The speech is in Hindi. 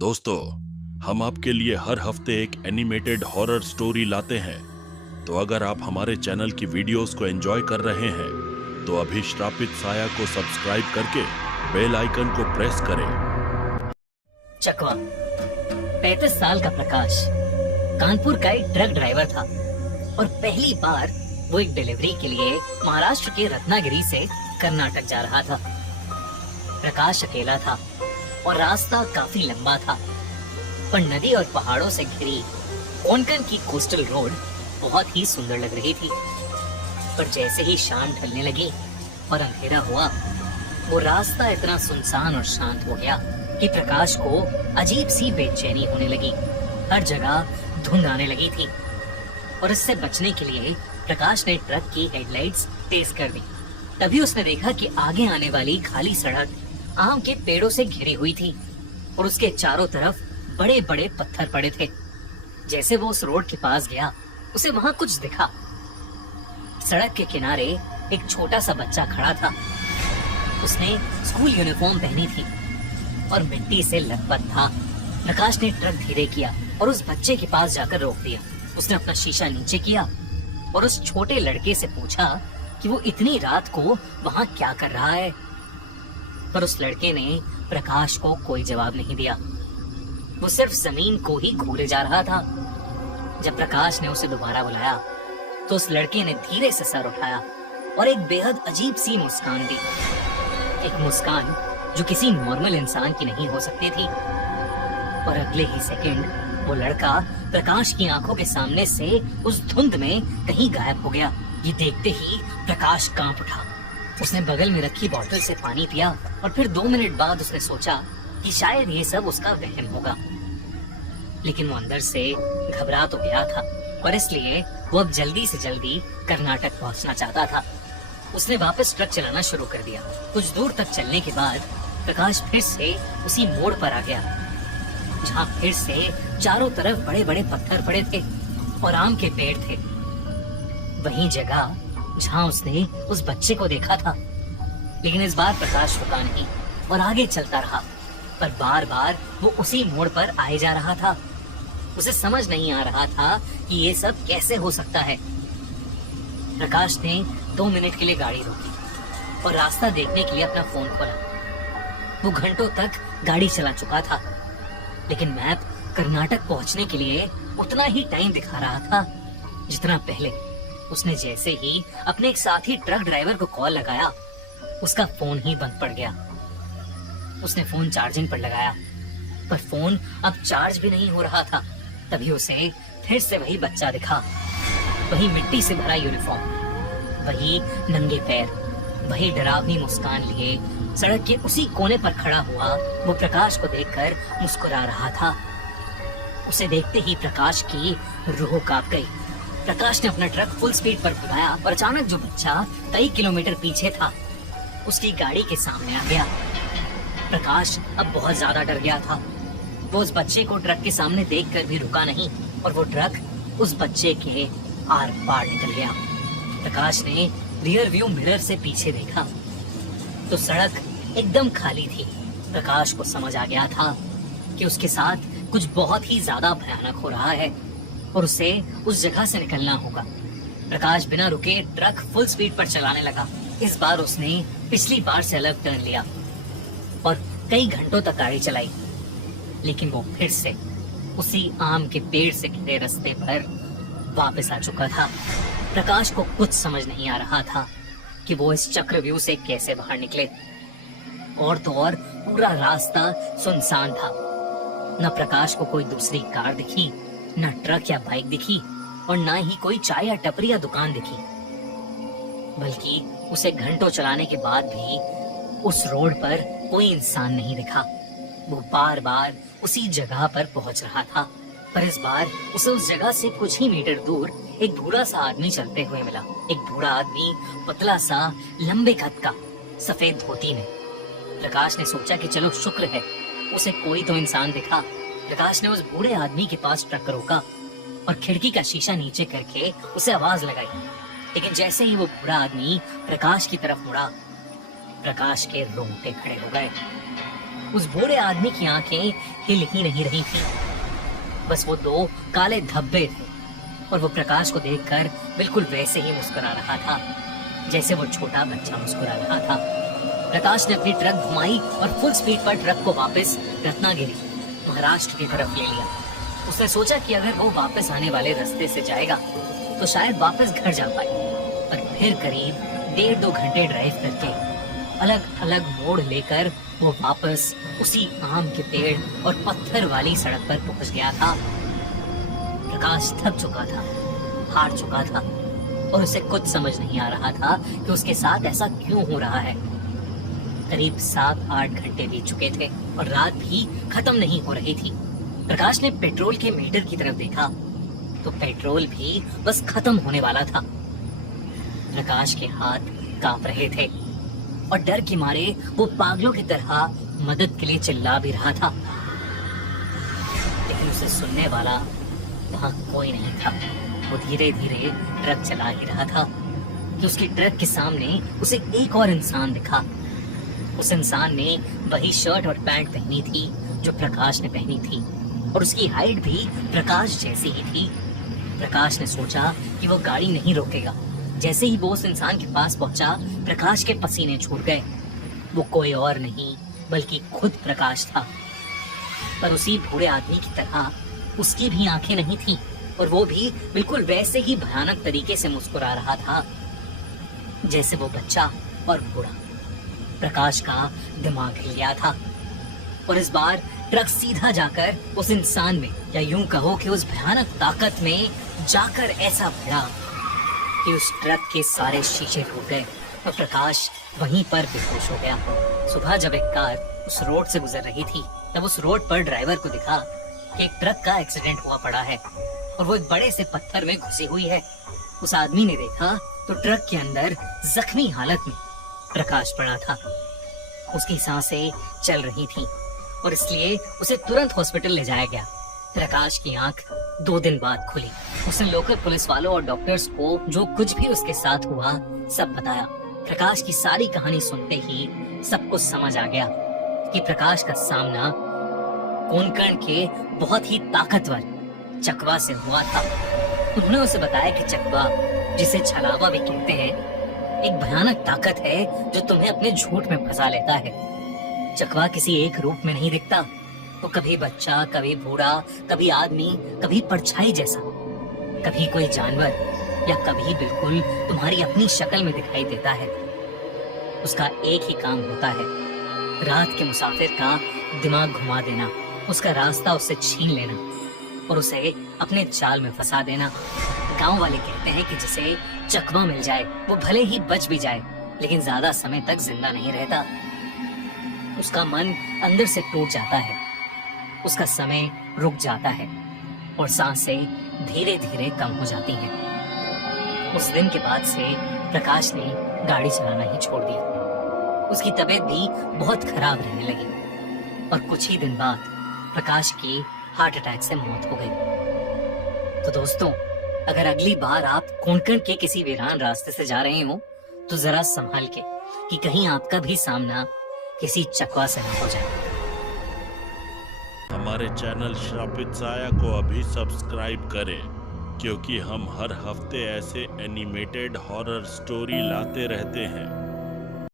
दोस्तों, हम आपके लिए हर हफ्ते एक एनिमेटेड हॉरर स्टोरी लाते हैं। तो अगर आप हमारे चैनल की वीडियोस को एंजॉय कर रहे हैं तो अभी श्रापित साया को सब्सक्राइब करके बेल आइकन को प्रेस करें। चकवा 35 साल का प्रकाश कानपुर का एक ट्रक ड्राइवर था और पहली बार वो एक डिलीवरी के लिए महाराष्ट्र के रत्नागिरी से कर्नाटक जा रहा था। प्रकाश अकेला था और रास्ता काफी लंबा था, पर नदी और पहाड़ों से घिरी कोंकण की कोस्टल रोड बहुत ही सुंदर लग रही थी। पर जैसे ही शाम ढलने लगी और अंधेरा हुआ, वो रास्ता इतना सुनसान और शांत हो गया कि प्रकाश को अजीब सी बेचैनी होने लगी। हर जगह धुंध आने लगी थी और इससे बचने के लिए प्रकाश ने ट्रक की हेडलाइट्स तेज कर दी। तभी उसने देखा कि आगे आने वाली खाली सड़क आम के पेड़ों से घिरी हुई थी और उसके चारों तरफ बड़े बड़े पत्थर पड़े थे। जैसे वो उस रोड के पास गया, उसे वहां कुछ दिखा। सड़क के किनारे एक छोटा सा बच्चा खड़ा था। उसने स्कूल यूनिफॉर्म पहनी थी और मिट्टी से लथपथ था। प्रकाश ने ट्रक धीरे किया और उस बच्चे के पास जाकर रोक दिया। उसने अपना शीशा नीचे किया और उस छोटे लड़के से पूछा कि वो इतनी रात को वहां क्या कर रहा है। पर उस लड़के ने प्रकाश को कोई जवाब नहीं दिया। वो सिर्फ जमीन को ही घूरे जा रहा था। जब प्रकाश ने उसे दोबारा बुलाया तो उस लड़के ने धीरे से सर उठाया और एक बेहद अजीब सी मुस्कान दी। एक मुस्कान जो किसी नॉर्मल इंसान की नहीं हो सकती थी। और अगले ही सेकंड वो लड़का प्रकाश की आंखों के सामने से उस धुंध में कहीं गायब हो गया। ये देखते ही प्रकाश कांप उठा। उसने बगल में रखी बोतल से पानी पिया और फिर 2 मिनट बाद उसने सोचा कि शायद ये सब उसका वहम होगा। लेकिन वो अंदर से घबरा तो गया था और इसलिए वो अब जल्दी से जल्दी कर्नाटक पहुंचना चाहता था। उसने वापस ट्रक चलाना शुरू कर दिया। कुछ दूर तक चलने के बाद प्रकाश फिर से उसी मोड़ पर आ गया जहाँ फिर से चारों तरफ बड़े बड़े पत्थर पड़े थे और आम के पेड़ थे। वही जगह जहाँ उसने उस बच्चे को देखा था। लेकिन इस बार प्रकाश रुका नहीं और आगे चलता रहा, पर बार बार वो उसी मोड़ पर आए जा रहा था। उसे समझ नहीं आ रहा था कि ये सब कैसे हो सकता है। प्रकाश ने 2 मिनट के लिए गाड़ी रोकी और रास्ता देखने के लिए अपना फोन खोला। वो घंटों तक गाड़ी चला चुका था, लेकिन मैप कर्नाटक पहुंचने के लिए उतना ही टाइम दिखा रहा था जितना पहले। उसने जैसे ही अपने एक साथी ट्रक ड्राइवर को कॉल लगाया, उसका फोन ही बंद पड़ गया। उसने फोन चार्जिंग पर लगाया, पर फोन अब चार्ज भी नहीं हो रहा था। तभी उसे फिर से वही बच्चा दिखा, वही मिट्टी से भरा यूनिफॉर्म, वही नंगे पैर, वही डरावनी मुस्कान लिए सड़क के उसी कोने पर खड़ा हुआ वो प्रकाश को देखकर मुस्कुरा रहा था। उसे देखते ही प्रकाश की रूह कांप गई। प्रकाश ने अपना ट्रक फुल स्पीड पर घुमाया और अचानक जो बच्चा कई किलोमीटर पीछे था उसकी गाड़ी के सामने आ गया। प्रकाश अब बहुत ज्यादा डर गया था। वो उस बच्चे को ट्रक के सामने देखकर भी रुका नहीं और वो ट्रक उस बच्चे के आर पार निकल गया। प्रकाश ने रियर व्यू मिरर से पीछे देखा तो सड़क एकदम खाली थी। प्रकाश को समझ आ गया था कि उसके साथ कुछ बहुत ही ज्यादा भयानक हो रहा है और उसे उस जगह से निकलना होगा। प्रकाश बिना रुके ट्रक फुल स्पीड पर चलाने लगा। इस बार उसने पिछली बार से अलग टर्न लिया और कई घंटों तक गाड़ी चलाई, लेकिन वो फिर से उसी आम के पेड़ से घिरे रास्ते पर वापस आ चुका था। प्रकाश को कुछ समझ नहीं आ रहा था कि वो इस चक्रव्यूह से कैसे बाहर निकले। और तो और पूरा रास्ता सुनसान था। न प्रकाश को कोई दूसरी कार दिखी, न ट्रक या बाइक दिखी और न ही कोई चाय या टपरी या दुकान दिखी। बल्कि उसे घंटों चलाने के बाद भी उस रोड पर कोई इंसान नहीं दिखा। वो बार बार उसी जगह पर पहुंच रहा था, पर इस बार उसे उस जगह से कुछ ही मीटर दूर एक बूढ़ा सा आदमी चलते हुए मिला। एक बूढ़ा आदमी, पतला सा, लंबे कद का, सफेद धोती में। प्रकाश ने सोचा कि चलो शुक्र है उसे कोई तो इंसान दिखा। प्रकाश ने उस बूढ़े आदमी के पास ट्रक रोका और खिड़की का शीशा नीचे करके उसे आवाज लगाई। लेकिन जैसे ही वो बूढ़ा आदमी प्रकाश की तरफ मुड़ा, प्रकाश के रोंगटे खड़े हो गए। उस बूढ़े आदमी की आंखें हिल ही नहीं रही थी। बस वो दो काले धब्बे थे और वो प्रकाश को देखकर बिल्कुल वैसे ही मुस्कुरा रहा था जैसे वो छोटा बच्चा मुस्कुरा रहा था। प्रकाश ने अपनी ट्रक घुमाई और फुल स्पीड पर ट्रक को वापस रत्नागिरी महाराष्ट्र की तरफ ले लिया। उसने सोचा कि अगर वो वापस आने वाले रास्ते से जाएगा तो शायद वापस घर जा पाए। पर फिर करीब 1.5-2 घंटे ड्राइव करके अलग अलग मोड़ लेकर वो वापस उसी आम के पेड़ और पत्थर वाली सड़क पर पहुंच गया था। प्रकाश थक चुका था, हार चुका था और उसे कुछ समझ नहीं आ रहा था कि उसके साथ ऐसा क्यों हो रहा है। करीब 7-8 घंटे बीत चुके थे और रात भी खत्म नहीं हो रही थी। प्रकाश ने पेट्रोल के मीटर की तरफ देखा तो पेट्रोल भी बस खत्म होने वाला था। प्रकाश के हाथ कांप रहे थे और डर के मारे वो पागलों की तरह मदद के लिए चिल्ला भी रहा था, लेकिन उसे सुनने वाला वहां कोई नहीं था। वो धीरे धीरे ट्रक चला ही रहा था कि उसकी ट्रक के सामने उसे एक और इंसान दिखा। उस इंसान ने वही शर्ट और पैंट पहनी थी जो प्रकाश ने पहनी थी और उसकी हाइट भी प्रकाश जैसी ही थी। प्रकाश ने सोचा कि वो गाड़ी नहीं रोकेगा। जैसे ही वो उस इंसान के पास पहुंचा, प्रकाश के पसीने छूट गए। वो कोई और नहीं बल्कि खुद प्रकाश था। पर उसी बूढ़े आदमी की तरह उसकी भी आंखें नहीं थीं और वो भी बिल्कुल वैसे ही भयानक तरीके से मुस्कुरा रहा था जैसे वो बच्चा और बूढ़ा। प्रकाश का दिमाग हिल गया था और इस बार ट्रक सीधा जाकर उस इंसान में, या यूं कहो कि उस भयानक ताकत में जाकर ऐसा भिड़ा कि उस ट्रक के सारे शीशे टूट गए और प्रकाश वहीं पर बेहोश हो गया। सुबह जब एक कार उस रोड से गुजर रही थी तब उस रोड पर ड्राइवर को दिखा कि एक ट्रक का एक्सीडेंट हुआ पड़ा है और वो एक बड़े से पत्थर में घुसी हुई है। उस आदमी ने देखा तो ट्रक के अंदर जख्मी हालत में प्रकाश पड़ा था। उसकी सांसें चल रही थीं और इसलिए उसे तुरंत हॉस्पिटल ले जाया गया। प्रकाश की आंख 2 दिन बाद खुली। उसने लोकल पुलिस वालों और डॉक्टर्स को जो कुछ भी उसके साथ हुआ सब बताया। प्रकाश की सारी कहानी सुनते ही सबको समझ आ गया कि प्रकाश का सामना कोंकण के बहुत ही ताकतवर चकवा से हुआ था। उन्होंने उसे बताया कि चकवा, जिसे छलावा भी कहते हैं, एक भयानक ताकत है जो तुम्हें अपने झूठ में फंसा लेता है। चकवा किसी एक रूप में नहीं दिखता। वो कभी बच्चा, कभी बूढ़ा, कभी आदमी, कभी परछाई जैसा, कभी कोई जानवर या कभी बिल्कुल तुम्हारी अपनी शक्ल में दिखाई देता है। उसका एक ही काम होता है, रात के मुसाफिर का दिमाग घुमा देना, उसका रास्ता उससे छीन लेना और उसे अपने जाल में फंसा देना। गांव वाले कहते हैं कि जिसे चकवा मिल जाए वो भले ही बच भी जाए लेकिन ज्यादा समय तक जिंदा नहीं रहता। उसका मन अंदर से टूट जाता है, उसका समय रुक जाता है और सांसें धीरे धीरे कम हो जाती हैं। उस दिन के बाद से प्रकाश ने गाड़ी चलाना ही छोड़ दिया। उसकी तबीयत भी बहुत खराब रहने लगी और कुछ ही दिन बाद प्रकाश की हार्ट अटैक से मौत हो गई। तो दोस्तों, अगर अगली बार आप कोंकण के किसी वीरान रास्ते से जा रहे हो तो जरा संभाल के कि कहीं आपका भी सामना किसी चकवा से न हो जाए। हमारे चैनल श्रापित साया को अभी सब्सक्राइब करें क्योंकि हम हर हफ्ते ऐसे एनिमेटेड हॉरर स्टोरी लाते रहते हैं।